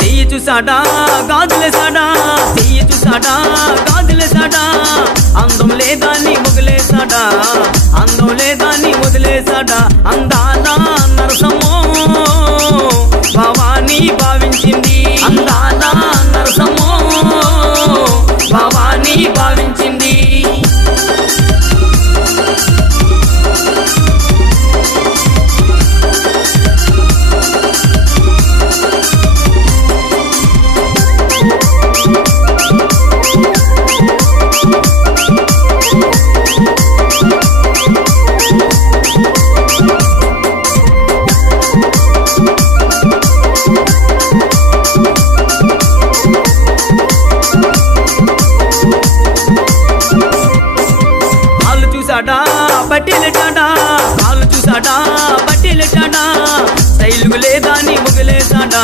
చెయ్యి చూసాడా గాజులేసాడా, చెయ్యి చూసాడా గాజులేసాడా, అందం లేదా నీ వదిలేసాడా, అందం లేదా నీ వదిలేసాడా. అందాల నరసమో భవానీ భావించింది, అందాల నరసమో భవానీ భావించింది. పట్టిలెట్టాడా కాళ్ళు చూసాడా, పట్టిలెట్టాడా, స్టైల్కు లేదా నీ ముగ్గులేసాడా,